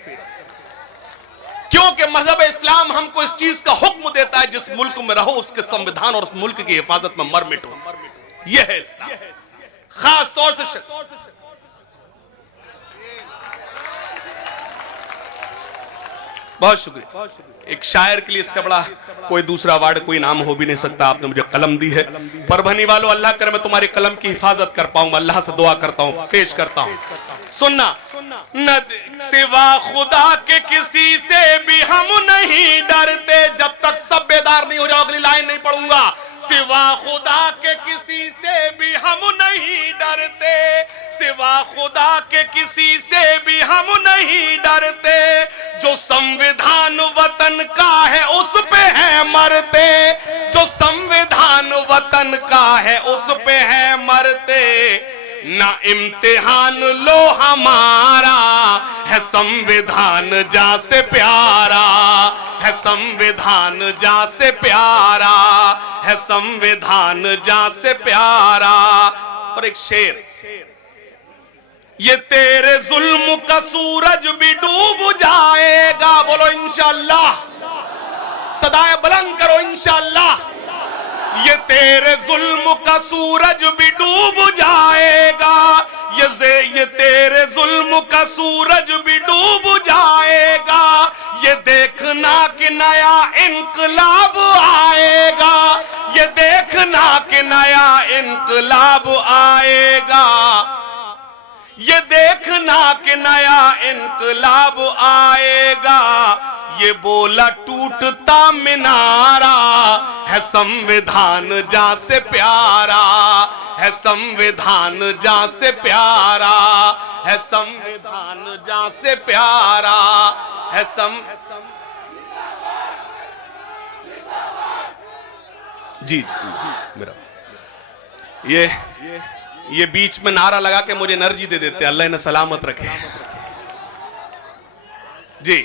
क्योंकि मजहब इस्लाम हमको इस चीज का हुक्म देता है, जिस मुल्क में रहो उसके संविधान और उस मुल्क की हिफाजत में मर मिटो। यह है इस्लाम। खास तौर से बहुत शुक्रिया। एक शायर के लिए इससे बड़ा कोई दूसरा अवार्ड, कोई नाम हो भी नहीं सकता। आपने मुझे कलम दी है। परभनी वालों, अल्लाह करे मैं तुम्हारी कलम की हिफाजत कर पाऊंगा। अल्लाह से दुआ करता हूं, पेश करता हूं। सुनना, न सिवा खुदा के किसी से भी हम नहीं डरते। जब तक सब बेदार नहीं हो जाओ, अगली लाइन नहीं पढ़ूंगा। सिवा खुदा के किसी से भी हम नहीं डरते, सिवा खुदा के किसी से भी हम नहीं डरते। जो संविधान वतन का है उस पे है मरते, जो संविधान वतन का है उस पे है मरते। ना इम्तिहान लो हमारा, है संविधान जहां से प्यारा, है संविधान जहां से प्यारा, है संविधान जहां से प्यारा। और एक शेर, ये तेरे जुल्म का सूरज भी डूब जाएगा। बोलो इंशाअल्लाह, सदाएं बुलंद करो इंशाअल्लाह। ये तेरे जुल्म का सूरज भी डूब जाएगा, ये तेरे जुल्म का सूरज भी डूब जाएगा। ये देखना कि नया इनकलाब आएगा, ये देखना कि नया इनकलाब आएगा, ये देखना कि नया इनकलाब आएगा। ये बोला टूटता मिनारा, है संविधान जहां से प्यारा, है संविधान जहां से प्यारा, है संविधान जहां से प्यारा, है जी मेरा ये बीच में नारा लगा के मुझे एनर्जी दे देते, अल्लाह इन्हें सलामत रखे। जी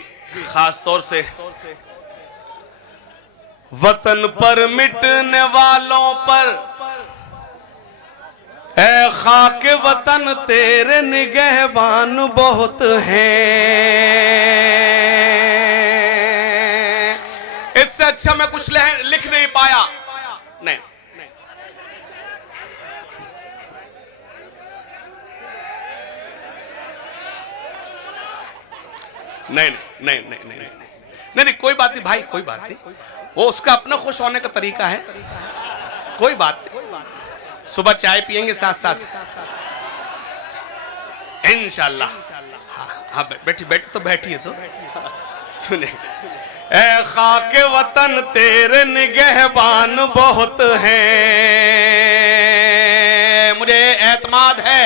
खास तौर से वतन पर मिटने वालों पर ऐ खाके वतन तेरे निगहबान बहुत हैं। इससे अच्छा मैं कुछ लिख नहीं पाया। नहीं नहीं नहीं नहीं नहीं नहीं नहीं कोई बात नहीं भाई, कोई बात नहीं, वो उसका अपना खुश होने का तरीका है, कोई बात नहीं। सुबह चाय पियेंगे साथ साथ इंशाल्लाह। हाँ बैठ तो बैठिए तो सुने। ऐ खाके वतन तेरे निगहबान बहुत हैं। मुझे एतमाद है,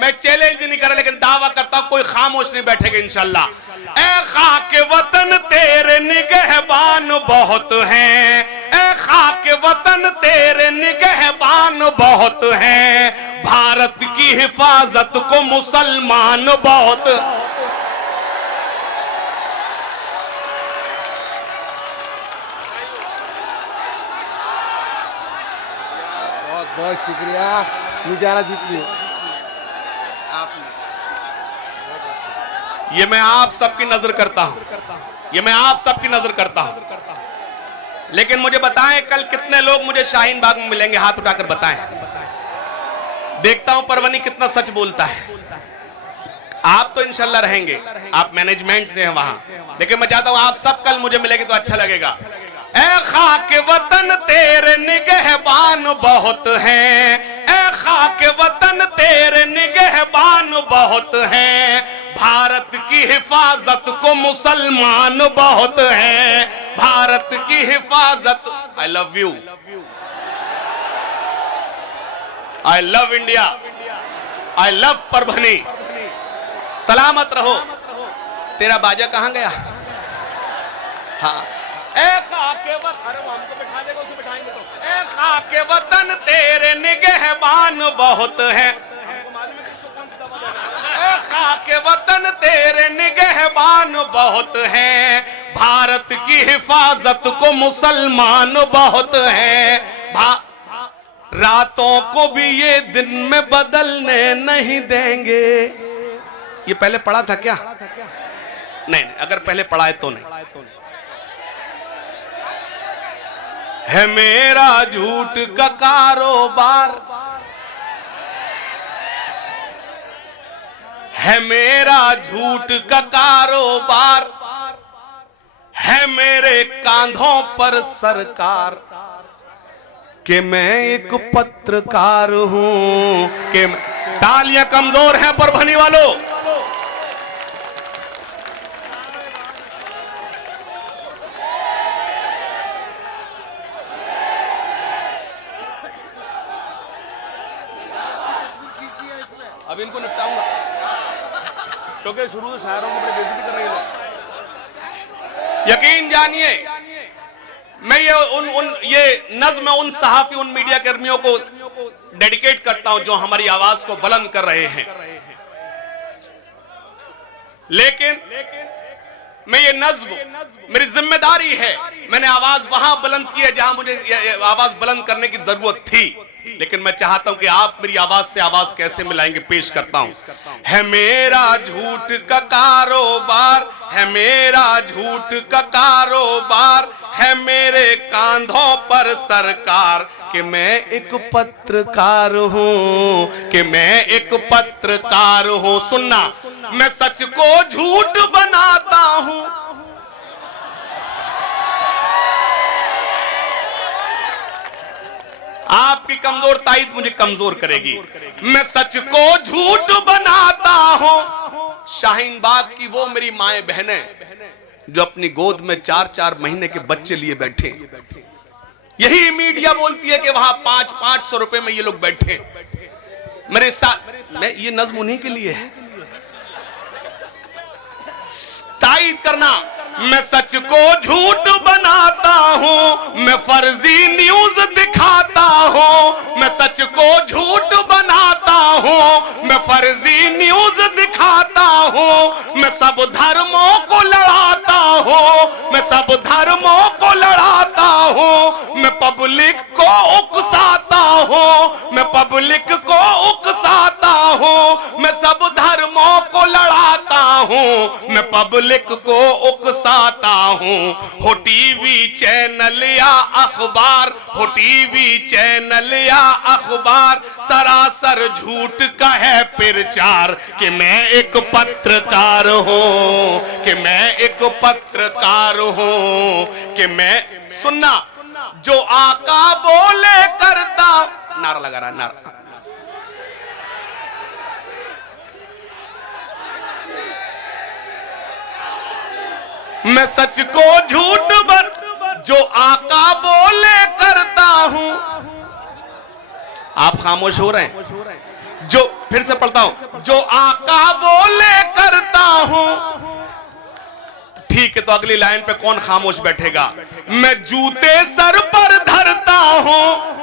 मैं चैलेंज नहीं कर रहा लेकिन दावा करता हूं कोई खामोश नहीं बैठेगा इंशाल्लाह। ऐ खाके वतन तेरे निगहबान बहुत हैं, ऐ खाके वतन तेरे निगहबान बहुत हैं। भारत की हिफाजत को मुसलमान बहुत। बहुत बहुत शुक्रिया, मुजारा जीत लिए। ये मैं आप सबकी नजर करता हूं, ये मैं आप सबकी नजर करता हूं, लेकिन मुझे बताएं कल कितने लोग मुझे शाहीन बाग में मिलेंगे, हाथ उठाकर बताएं। देखता हूं परवनी कितना सच बोलता है। आप तो इंशाल्लाह रहेंगे, आप मैनेजमेंट से हैं वहां, लेकिन मैं चाहता हूं आप सब कल मुझे मिलेंगे तो अच्छा लगेगा। ऐ खाके वतन तेरे निगहबान बहुत हैं, ऐ खाके वतन तेरे निगहबान बहुत हैं। भारत की हिफाजत को मुसलमान बहुत हैं, भारत की हिफाजत। I love you, I love India, I love Parbhani. सलामत रहो। तेरा बाजा कहां गया? हाँ ऐ खाके वतन, अरे वो हमको बिठा देगा, उसे बिठाएंगे तो। ऐ खाके वतन तेरे निगहबान बहुत हैं, ऐ खाके वतन तेरे निगहबान बहुत हैं। भारत की हिफाजत को मुसलमान बहुत हैं। रातों को भी ये दिन में बदलने नहीं देंगे। ये पहले पढ़ा था क्या? नहीं, अगर पहले पढ़ा है तो नहीं। है मेरा झूठ का कारोबार, है मेरा झूठ का कारोबार, है मेरे कांधों पर सरकार, कि मैं एक पत्रकार हूं। कि तालियां कमजोर हैं परभनी वालों। अब इनको निपटाऊंगा क्योंकि शुरू से शायरों को बड़ी बेइज्जती कर रही है। यकीन जानिए मैं ये नज्म उन सहाफी, उन मीडिया कर्मियों को डेडिकेट करता हूं जो हमारी आवाज को बुलंद कर रहे हैं। लेकिन मैं ये नज्म, मेरी जिम्मेदारी है, मैंने आवाज वहां बुलंद की है जहां मुझे आवाज बुलंद करने की जरूरत थी, लेकिन मैं चाहता हूं कि आप मेरी आवाज से आवाज कैसे मिलाएंगे, पेश करता हूं। है मेरा झूठ का कारोबार, है मेरा झूठ का कारोबार, है मेरे कांधों पर सरकार, कि मैं एक पत्रकार हूं, कि मैं एक पत्रकार हूं। सुनना, मैं सच को झूठ बनाता हूं, आपकी कमजोर ताईद मुझे कमजोर करेगी। मैं सच को झूठ बनाता हूं। शाहीन बाग की वो मेरी माएं बहनें जो अपनी गोद में 4-4 महीने के बच्चे लिए बैठे, यही मीडिया बोलती है कि वहां 500 रुपए में ये लोग बैठे मेरे साथ। मैं ये नज्म उन्हीं के लिए है। ताईद करना, मैं सच को झूठ बनाता हूं, मैं फर्जी न्यूज दिखाता हूं, मैं सच को झूठ बनाता हूं, मैं फर्जी न्यूज दिखाता हूं, मैं सब धर्मों को लड़ाता हूं, मैं सब धर्मों को लड़ाता हूं, मैं पब्लिक को उकसाता हूं, मैं पब्लिक को उकसाता हूं, मैं सब धर्मों को लड़ाता हूं, मैं पब्लिक को उकसाता हूं। हो टीवी चैनल या अखबार, हो टीवी चैनल या अखबार, सरासर झूठ का है प्रचार कि मैं एक पत्रकार हूं, कि मैं एक पत्रकार हूं, कि मैं सुनना जो आका बोले करता, नारा लगा रहा नारा, मैं सच को झूठ जो आका बोले करता हूं। आप खामोश हो रहे हैं? जो फिर से पढ़ता हूं, जो आका बोले करता हूं। ठीक है, तो अगली लाइन पे कौन खामोश बैठेगा? मैं जूते सर पर धरता हूं।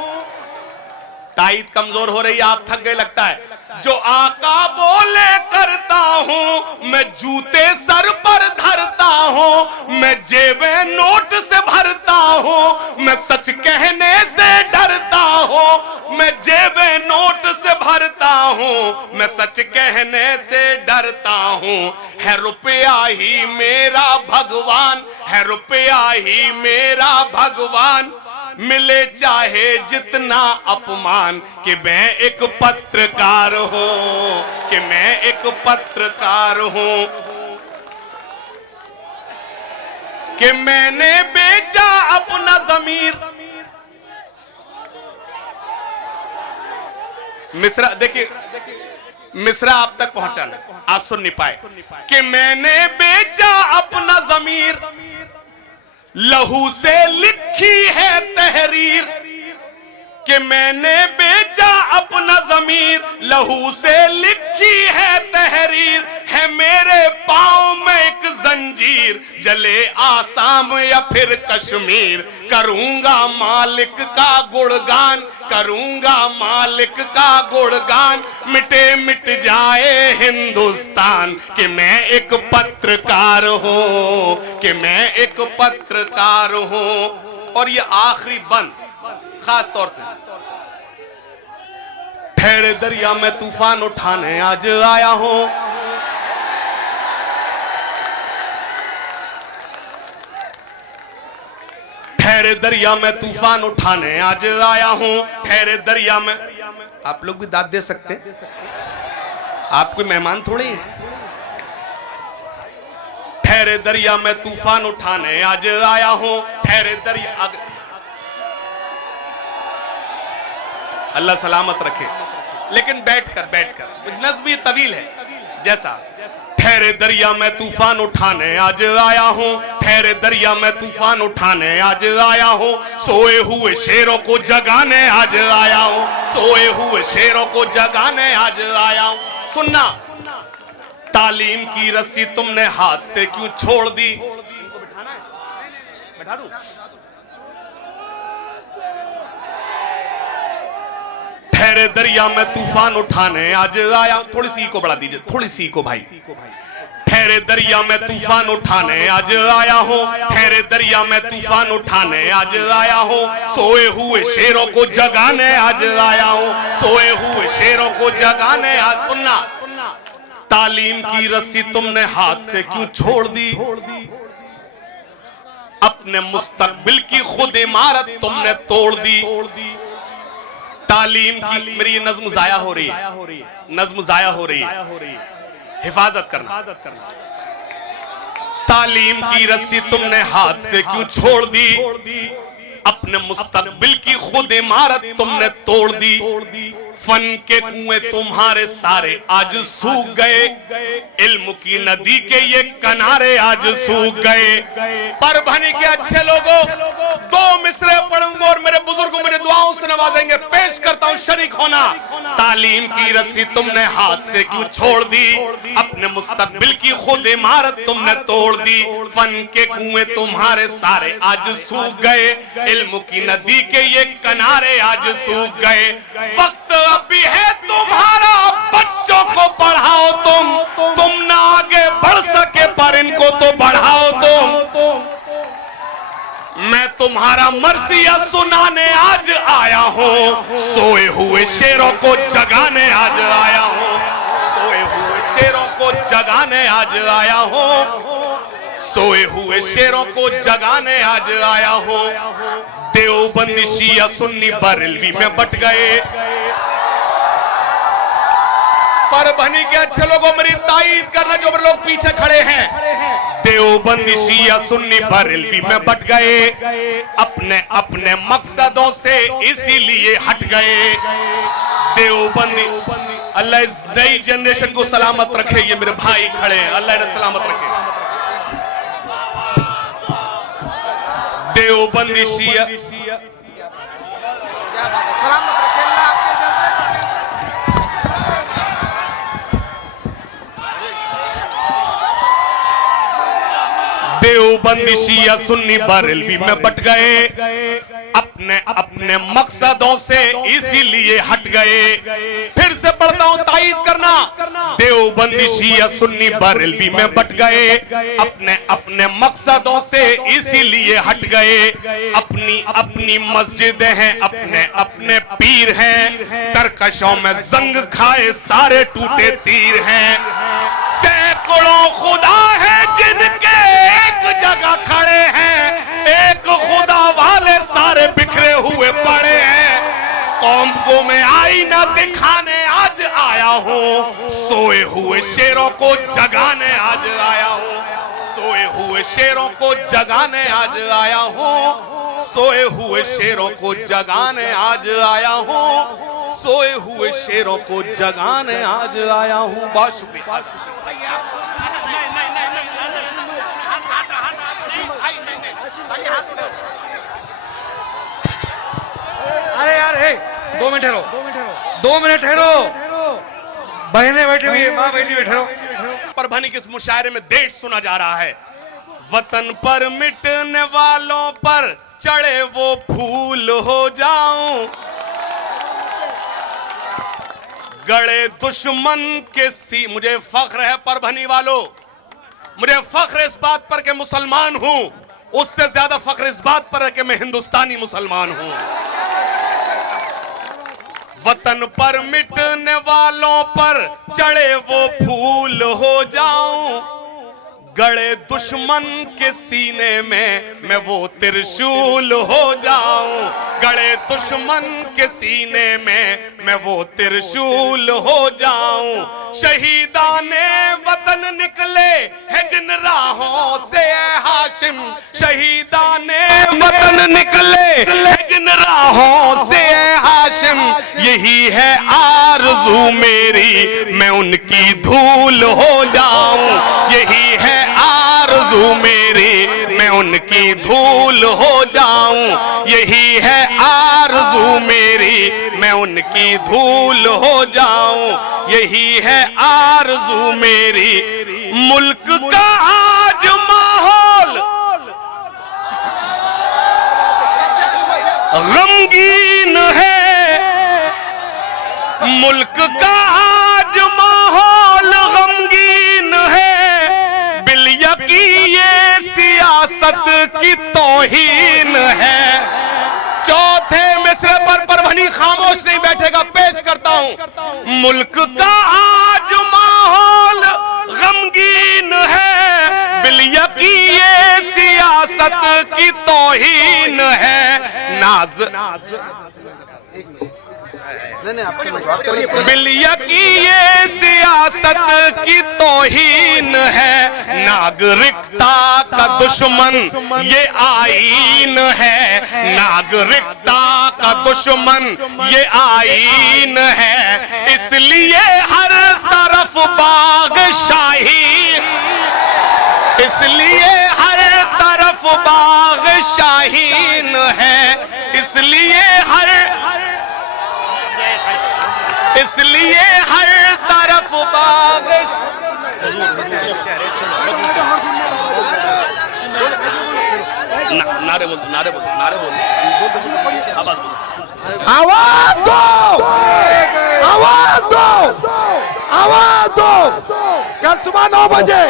ताईद कमजोर हो रही है, आप थक गए लगता है। जो आका बोले करता हूं, मैं जूते सर पर धरता हूं, मैं जेबें नोट से भरता हूं, मैं सच कहने से डरता हूं, मैं जेबें नोट से भरता हूं, मैं सच कहने से डरता हूं। है रुपया ही मेरा भगवान, है रुपया ही मेरा भगवान, मिले चाहे जितना अपमान, कि मैं एक पत्रकार हूं, कि मैं एक पत्रकार हूं, कि मैंने बेचा अपना ज़मीर। मिस्रा देखिए, मिस्रा आप तक पहुंचाना, आप सुन नहीं पाए। कि मैंने बेचा अपना ज़मीर, लहू से लिखी है तहरीर, कि मैंने बेचा अपना ज़मीर, लहू से लिखी है तहरीर, है मेरे पांव में एक जंजीर, जले आसाम या फिर कश्मीर, करूंगा मालिक का गुणगान, करूंगा मालिक का गुणगान, मिटे मिट जाए हिंदुस्तान, कि मैं एक पत्रकार हूं, कि मैं एक पत्रकार हूं। और ये आखिरी बंद खास तौर से, ठहरे दरिया में तूफान उठाने आज आया हूं, ठहरे दरिया में तूफान उठाने आज आया हूं, ठहरे दरिया में। आप लोग भी दाद दे सकते हैं, आप कोई मेहमान थोड़े हैं। ठहरे दरिया में तूफान उठाने आज आया हूं, ठहरे दरिया। अल्लाह सलामत रखे, लेकिन बैठकर नज़्म ये तवील है जैसा। ठहरे दरिया में तूफान उठाने आज आया हूं, ठहरे दरिया में तूफान उठाने आज आया हूं, सोए हुए शेरों को जगाने आज आया हूं, सोए हुए शेरों को जगाने आज आया हूं। सुनना, तालीम की रस्सी तुमने हाथ से क्यों छोड़ दी? इनको बिठाना है, बैठा दूं? ठहरे दरिया में तूफान उठाने आज आया, थोड़ी सी को बढ़ा दीजिए, थोड़ी सी को भाई। ठहरे दरिया में तूफान उठाने आज आया हूं, ठहरे दरिया में तूफान उठाने आज आया हूं, सोए हुए शेरों को जगाने आज आया हूं, सोए हुए शेरों को जगाने आज। सुनना, तालीम की रस्सी तुमने हाथ से क्यों छोड़ दी? अपने मुस्तकबिल की खुद इमारत तुमने तोड़ दी। तालीम की, मेरी ये नज़्म जाया हो रही है, नज़्म जाया हो रही है, हिफाजत करना। तालीम की रस्सी तुमने हाथ से क्यों छोड़ दी? अपने मुस्तकबिल की खुद इमारत तुमने तोड़ दी। फन के कुएं तुम्हारे सारे आज सूख गए, इल्म की नदी के ये किनारे आज सूख गए। परभनी के अच्छे लोगों, दो मिसरे पढ़ूंगा और मेरे बुजुर्ग मेरे दुआओं से नवाजेंगे। पेश करता हूं शरीक होना। तालीम की रस्सी तुमने हाथ से क्यों छोड़ दी, अपने मुस्तकबिल की खुद इमारत तुमने तोड़ दी। फन के कुएं तुम्हारे सारे आज सूख गए, इल्म की नदी के ये किनारे आज सूख गए। वक्त अभी है तुम्हारा, बच्चों को पढ़ाओ तुम ना आगे बढ़ सके पर इनको तो बढ़ाओ तुम। मैं तुम्हारा मर्सिया सुनाने आज आया हूँ, सोए हुए शेरों को जगाने आज आया हूँ, सोए हुए शेरों को जगाने आज आया हूँ, सोए हुए शेरों को जगाने आज आया हूँ। देवबंदी शिया सुन्नी बरेलवी में बट गए। परभनी के अच्छे लोगों मेरी ताईद करना, जो मेरे लोग पीछे खड़े हैं। देवबंदी शिया सुन्नी बरेलवी में बट गए, अपने अपने मकसदों से इसीलिए हट गए। देवबंदी, अल्लाह इस नई जनरेशन को सलामत रखे। ये मेरे भाई खड़े हैं, अल्लाह इन्हें सलामत रखे। देवबंदी शिया देवबंदी शिया सुन्नी बरेलवी में बट गए, अपने अपने मकसदों से इसीलिए हट गए। फिर से पढ़ता हूं, ताईद करना। देवबंदी शिया सुन्नी बरेलवी में बट गए, अपने अपने मकसदों से इसीलिए हट गए। अपनी अपनी मस्जिदें हैं, अपने अपने पीर हैं, तरकशों में जंग खाए सारे टूटे तीर हैं। सैकड़ों खुदा है जिनके एक जगह खड़े हैं, एक खुदा वाले सारे बिखरे हुए पड़े हैं। कौम को मैं आईना दिखाने आज आया हूँ, सोए हुए शेरों को जगाने आज आया हूँ, सोए हुए शेरों को जगाने आज आया हूँ, सोए हुए शेरों को जगाने आज आया हूँ, सोए हुए शेरों को जगाने आज आया हूँ। बहुत शुक्रिया। अरे यार, 2 मिनट ठहरो, 2 मिनट ठहरो। बहनें बैठी हुई है, माँ बैठी हुई, ठहरो। परभनी के इस मुशायरे में देश सुना जा रहा है। वतन पर मिटने वालों पर चढ़े वो फूल हो जाऊं, गड़े दुश्मन के सी। मुझे फख्र है परभनी वालों, मुझे फख्र इस बात पर कि मुसलमान हूं, उससे ज्यादा फख्र इस बात पर है कि मैं हिंदुस्तानी मुसलमान हूं। वतन पर मिटने वालों पर चढ़े वो फूल हो जाऊं, गड़े दुश्मन के सीने में मैं वो त्रिशूल हो जाऊं, गड़े दुश्मन के सीने में मैं वो त्रिशूल हो जाऊं। शहीदाने वतन निकले हैं जिन राहों से हाशिम, शहीदाने वतन निकले हैं जिन राहों से हाशिम। यही है आरज़ू मेरी, मैं उनकी धूल हो जाऊं, यही है आरज़ू मेरी, मैं उनकी धूल हो जाऊं, यही है आरज़ू मेरी, मैं उनकी धूल हो जाऊं, यही है आरज़ू मेरी। मुल्क का आज माहौल गमगीन है, मुल्क का आज माहौल गमगीन है, बिलयकी ये सियासत की तौहीन है। चौथे मिसरे पर परभनी खामोश नहीं बैठेगा, पेश करता हूं। मुल्क का आज माहौल गमगीन है, बिलयकी ये सियासत की तौहीन है। नाज बिलिया की ये सियासत की तौहीन है, नागरिकता का दुश्मन ये आईन है, नागरिकता का दुश्मन ये आईन है, इसलिए हर तरफ बागशाही, इसलिए हर तरफ बागशाहीन है, इसलिए हर तरफ बाग। नारे बोल, नारे बोल, नारे बोल। आवाज दो, आवाज दो, आवाज दो। कल सुबह 9 बजे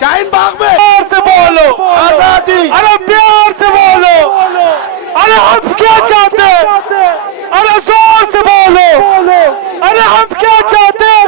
शाहीन बाग में प्यार से बोलो, आजादी। अरे प्यार से बोलो, अरे हम क्या चाहते हैं, अरे जोर से बोलो, अरे हम क्या चाहते हैं,